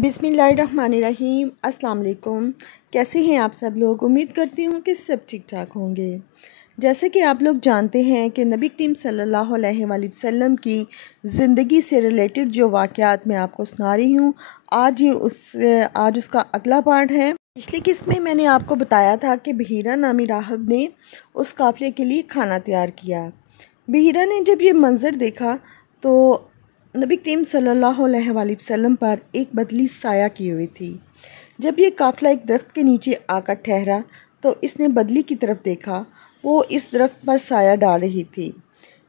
बिस्मिल्लाहिर्रहमानिर्रहीम। अस्सलाम वालेकुम। कैसे हैं आप सब लोग? उम्मीद करती हूँ कि सब ठीक ठाक होंगे। जैसे कि आप लोग जानते हैं कि नबी करीम सल्लल्लाहु अलैहि वसल्लम की ज़िंदगी से रिलेटेड जो वाक़यात मैं आपको सुना रही हूँ, आज उसका अगला पार्ट है। पिछली किस्त में मैंने आपको बताया था कि बहीरा नामी राहब ने उस काफ़िले के लिए खाना तैयार किया। बहीरा ने जब ये मंज़र देखा तो नबी करीम सल्लल्लाहु अलैहि वसल्लम पर एक बदली साया की हुई थी। जब ये काफ़िला एक दरख्त के नीचे आकर ठहरा तो इसने बदली की तरफ देखा। वो इस दरख्त पर साया डाल रही थी।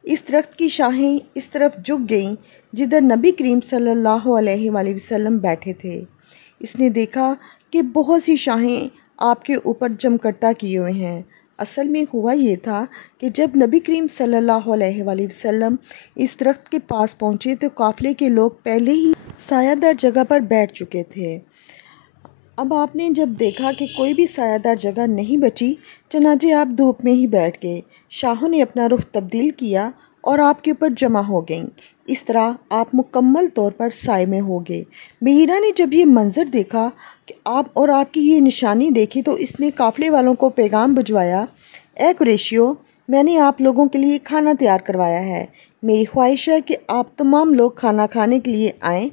इस दरख्त की शाखें इस तरफ झुक गईं जिधर नबी करीम सल्लल्लाहु अलैहि वसल्लम बैठे थे। इसने देखा कि बहुत सी शाखें आपके ऊपर जमकट्टा किए हुए हैं। असल में हुआ ये था कि जब नबी करीम सल्लल्लाहु अलैहि वसल्लम इस दरख्त के पास पहुँचे तो काफ़िले के लोग पहले ही सायादार जगह पर बैठ चुके थे। अब आपने जब देखा कि कोई भी सायादार जगह नहीं बची, चनाचे आप धूप में ही बैठ गए। शाहों ने अपना रुख तब्दील किया और आपके ऊपर जमा हो गईं। इस तरह आप मुकम्मल तौर पर साए में हो गए। बहीरा ने जब ये मंज़र देखा कि आप और आपकी ये निशानी देखी तो इसने काफ़िले वालों को पैगाम भिजवाया, ए कुरैशियो, मैंने आप लोगों के लिए खाना तैयार करवाया है। मेरी ख्वाहिश है कि आप तमाम लोग खाना खाने के लिए आएँ।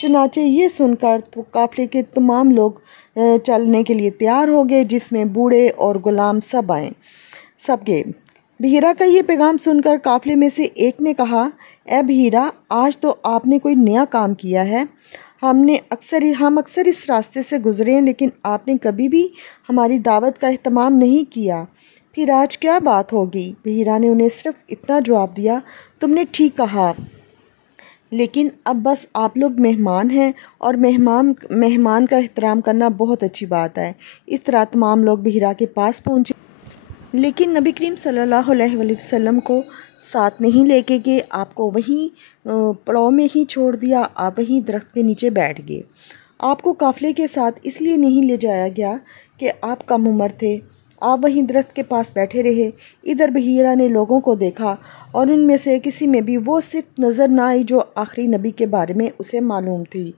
चनाचे ये सुनकर तो काफ़िले के तमाम लोग चलने के लिए तैयार हो गए, जिसमें बूढ़े और गुलाम सब आए, सब गए। बहीरा का ये पैगाम सुनकर काफ़िले में से एक ने कहा, ए बहीरा, आज तो आपने कोई नया काम किया है। हम अक्सर इस रास्ते से गुज़रे हैं, लेकिन आपने कभी भी हमारी दावत का एहतमाम नहीं किया। फिर आज क्या बात होगी? बहीरा ने उन्हें सिर्फ इतना जवाब दिया, तुमने ठीक कहा, लेकिन अब बस आप लोग मेहमान हैं और मेहमान का एहतराम करना बहुत अच्छी बात है। इस तरह तमाम लोग बहीरा के पास पहुँचे, लेकिन नबी करीम सल्लल्लाहु अलैहि वसल्लम को साथ नहीं लेके गए। आपको वहीं पड़ाव में ही छोड़ दिया। आप वहीं दरख्त के नीचे बैठ गए। आपको काफ़िले के साथ इसलिए नहीं ले जाया गया कि आप कम उम्र थे। आप वहीं दरख्त के पास बैठे रहे। इधर बहीरा ने लोगों को देखा और इनमें से किसी में भी वो सिर्फ नज़र ना आई जो आखिरी नबी के बारे में उसे मालूम थी।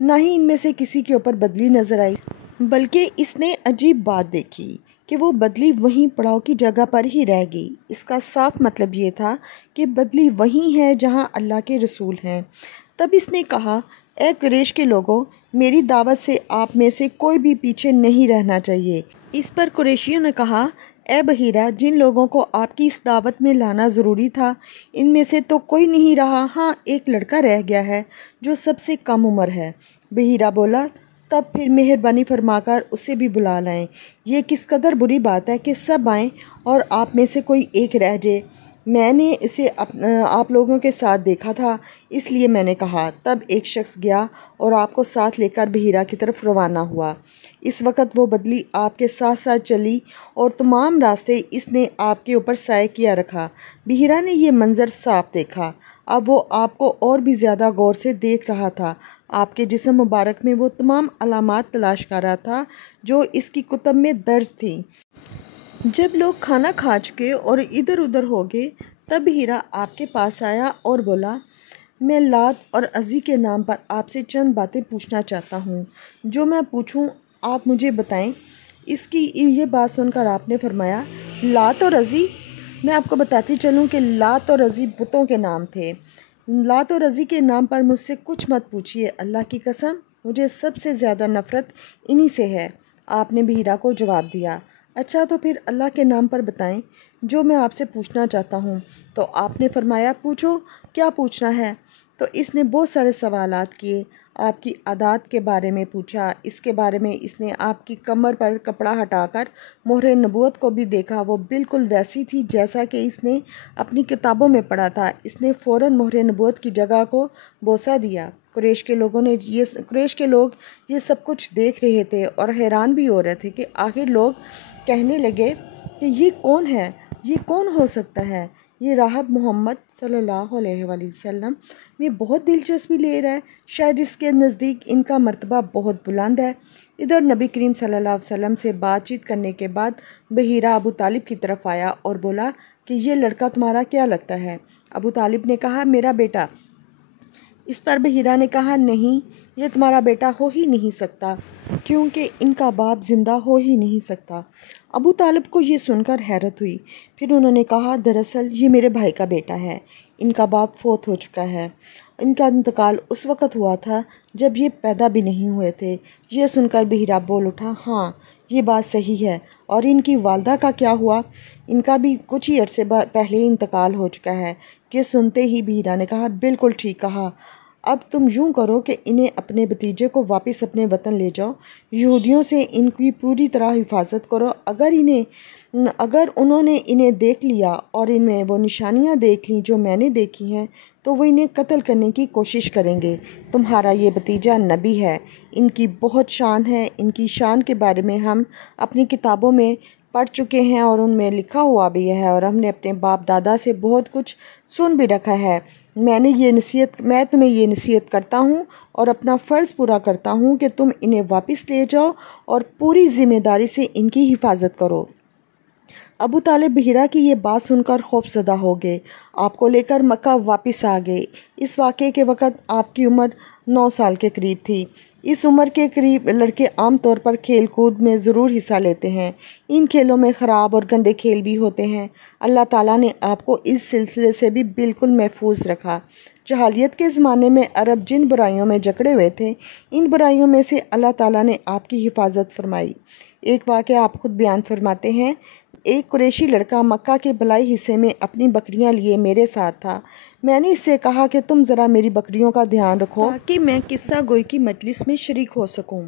ना ही इनमें से किसी के ऊपर बदली नज़र आई, बल्कि इसने अजीब बात देखी कि वो बदली वहीं पड़ाव की जगह पर ही रह गई। इसका साफ मतलब ये था कि बदली वहीं है जहाँ अल्लाह के रसूल हैं। तब इसने कहा, ए कुरैश के लोगों, मेरी दावत से आप में से कोई भी पीछे नहीं रहना चाहिए। इस पर कुरैशियों ने कहा, ए बहीरा, जिन लोगों को आपकी इस दावत में लाना ज़रूरी था, इनमें से तो कोई नहीं रहा। हाँ, एक लड़का रह गया है जो सबसे कम उम्र है। बहीरा बोला, तब फिर मेहरबानी फरमाकर उसे भी बुला लाएं। ये किस कदर बुरी बात है कि सब आएँ और आप में से कोई एक रह जाए। मैंने इसे आप लोगों के साथ देखा था, इसलिए मैंने कहा। तब एक शख्स गया और आपको साथ लेकर बहीरा की तरफ रवाना हुआ। इस वक्त वो बदली आपके साथ साथ चली और तमाम रास्ते इसने आपके ऊपर साए किया रखा। बहीरा ने ये मंज़र साफ देखा। अब वो आपको और भी ज़्यादा गौर से देख रहा था। आपके जिस्म मुबारक में वो तमाम अलामात तलाश कर रहा था जो इसकी कुतुब में दर्ज थी। जब लोग खाना खा चुके और इधर उधर हो गए, तब हीरा आपके पास आया और बोला, मैं लात और अज़ी के नाम पर आपसे चंद बातें पूछना चाहता हूँ। जो मैं पूछूँ आप मुझे बताएं। इसकी ये बात सुनकर आपने फरमाया, लात और अज़ी? मैं आपको बताती चलूँ कि लात और अज़ी बुतों के नाम थे। लात और अज़ी के नाम पर मुझसे कुछ मत पूछिए। अल्लाह की कसम, मुझे सबसे ज़्यादा नफ़रत इन्हीं से है। आपने बहीरा को जवाब दिया, अच्छा तो फिर अल्लाह के नाम पर बताएं जो मैं आपसे पूछना चाहता हूँ। तो आपने फरमाया, पूछो, क्या पूछना है? तो इसने बहुत सारे सवालात किए। आपकी आदात के बारे में पूछा। इसके बारे में इसने आपकी कमर पर कपड़ा हटाकर मोहर नबूवत को भी देखा। वो बिल्कुल वैसी थी जैसा कि इसने अपनी किताबों में पढ़ा था। इसने फ़ौरन मोहर नबूवत की जगह को बोसा दिया। कुरैश के लोग ये सब कुछ देख रहे थे और हैरान भी हो रहे थे कि आखिर लोग कहने लगे कि ये कौन है, ये कौन हो सकता है? ये राहब मोहम्मद सल्लल्लाहु अलैहि वसल्लम में बहुत दिलचस्पी ले रहा है। शायद इसके नज़दीक इनका मर्तबा बहुत बुलंद है। इधर नबी करीम सल्लल्लाहु अलैहि वसल्लम से बातचीत करने के बाद बहीरा अबू तालिब की तरफ आया और बोला कि ये लड़का तुम्हारा क्या लगता है? अबू तालिब ने कहा, मेरा बेटा। इस पर बहीरा ने कहा, नहीं, ये तुम्हारा बेटा हो ही नहीं सकता, क्योंकि इनका बाप ज़िंदा हो ही नहीं सकता। अबू तालिब को ये सुनकर हैरत हुई। फिर उन्होंने कहा, दरअसल ये मेरे भाई का बेटा है, इनका बाप फौत हो चुका है। इनका इंतकाल उस वक़्त हुआ था जब ये पैदा भी नहीं हुए थे। ये सुनकर बहिरा बोल उठा, हाँ ये बात सही है। और इनकी वालदा का क्या हुआ? इनका भी कुछ ही अरसे पहले ही इंतकाल हो चुका है। ये सुनते ही बहिरा ने कहा, बिल्कुल ठीक कहा। अब तुम यूँ करो कि इन्हें अपने भतीजे को वापस अपने वतन ले जाओ। यहूदियों से इनकी पूरी तरह हिफाजत करो। अगर उन्होंने इन्हें देख लिया और इनमें वो निशानियां देख लीं जो मैंने देखी हैं, तो वो इन्हें कत्ल करने की कोशिश करेंगे। तुम्हारा ये भतीजा नबी है, इनकी बहुत शान है। इनकी शान के बारे में हम अपनी किताबों में पढ़ चुके हैं और उनमें लिखा हुआ भी है, और हमने अपने बाप दादा से बहुत कुछ सुन भी रखा है। मैं तुम्हें ये नसीहत करता हूँ और अपना फ़र्ज़ पूरा करता हूँ कि तुम इन्हें वापस ले जाओ और पूरी ज़िम्मेदारी से इनकी हिफाजत करो। अबू तालिब बहिरा की ये बात सुनकर खौफज़दा हो गए। आपको लेकर मक्का वापस आ गए। इस वाक़े के वक़्त आपकी उम्र 9 साल के करीब थी। इस उम्र के करीब लड़के आम तौर पर खेल कूद में ज़रूर हिस्सा लेते हैं। इन खेलों में ख़राब और गंदे खेल भी होते हैं। अल्लाह ताला ने आपको इस सिलसिले से भी बिल्कुल महफूज रखा। जहालियत के ज़माने में अरब जिन बुराइयों में जकड़े हुए थे, इन बुराइयों में से अल्लाह ताला ने आपकी हिफाजत फरमाई। एक वाक़या आप खुद बयान फरमाते हैं, एक कुरैशी लड़का मक्का के भलाई हिस्से में अपनी बकरियां लिए मेरे साथ था। मैंने इससे कहा कि तुम ज़रा मेरी बकरियों का ध्यान रखो ताकि मैं किस्सा गोई की मजलिस में शरीक हो सकूं।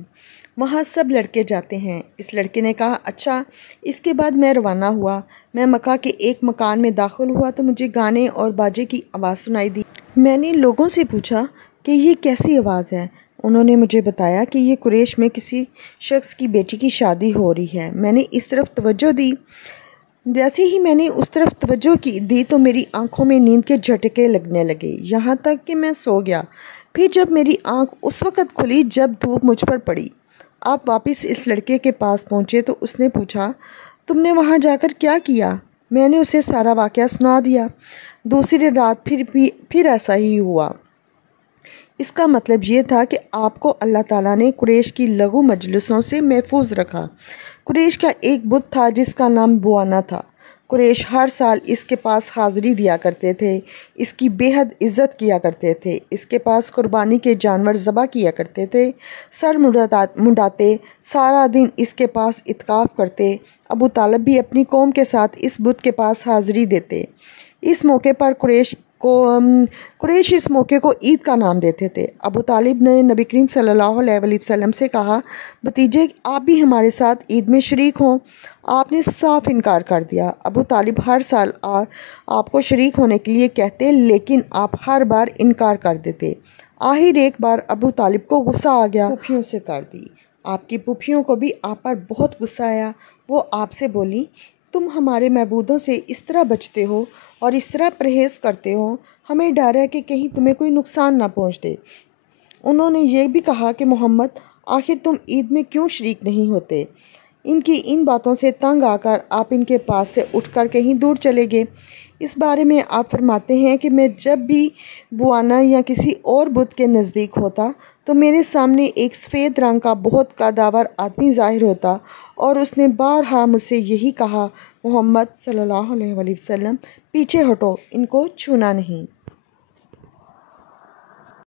वहाँ सब लड़के जाते हैं। इस लड़के ने कहा, अच्छा। इसके बाद मैं रवाना हुआ। मैं मक्का के एक मकान में दाखिल हुआ तो मुझे गाने और बाजे की आवाज़ सुनाई दी। मैंने लोगों से पूछा कि ये कैसी आवाज़ है। उन्होंने मुझे बताया कि ये कुरैश में किसी शख्स की बेटी की शादी हो रही है। मैंने इस तरफ तवज्जो दी। जैसे ही मैंने उस तरफ तवज्जो दी तो मेरी आंखों में नींद के झटके लगने लगे, यहाँ तक कि मैं सो गया। फिर जब मेरी आंख उस वक़्त खुली जब धूप मुझ पर पड़ी। आप वापस इस लड़के के पास पहुँचे तो उसने पूछा, तुमने वहाँ जाकर क्या किया? मैंने उसे सारा वाक़या सुना दिया। दूसरी रात फिर ऐसा ही हुआ। इसका मतलब ये था कि आपको अल्लाह ताला ने कुरैश की लघु मजलिसों से महफूज रखा। कुरैश का एक बुत था जिसका नाम बुआना था। कुरैश हर साल इसके पास हाज़िरी दिया करते थे, इसकी बेहद इज़्ज़त किया करते थे, इसके पास कुर्बानी के जानवर ज़बह किया करते थे, सर मुंडाते, सारा दिन इसके पास इत्काफ़ करते। अबू तालिब भी अपनी कौम के साथ इस बुत के पास हाज़िरी देते। इस मौके पर कुरैश इस मौके को ईद का नाम देते थे। अबू तालिब ने नबी करीम सल्लल्लाहु अलैहि वसल्लम से कहा, भतीजे आप भी हमारे साथ ईद में शरीक हों। आपने साफ इनकार कर दिया। अबू तालिब हर साल आपको शरीक होने के लिए कहते, लेकिन आप हर बार इनकार कर देते। आखिर एक बार अबू तालिब को गुस्सा आ गया, पुफियों से कर दी। आपकी पुफियों को भी आप पर बहुत गुस्सा आया। वो आपसे बोली, तुम हमारे महबूदों से इस तरह बचते हो और इस तरह परहेज़ करते हो, हमें डर है कि कहीं तुम्हें कोई नुकसान ना पहुँच दे। उन्होंने ये भी कहा कि मोहम्मद, आखिर तुम ईद में क्यों शरीक नहीं होते? इनकी इन बातों से तंग आकर आप इनके पास से उठकर कहीं दूर चले गए। इस बारे में आप फरमाते हैं कि मैं जब भी बुआना या किसी और बुत के नज़दीक होता तो मेरे सामने एक सफ़ेद रंग का बहुत कदावर आदमी ज़ाहिर होता और उसने बारहा मुझसे यही कहा, मोहम्मद सल्लल्लाहु अलैहि वसल्लम, पीछे हटो, इनको छूना नहीं।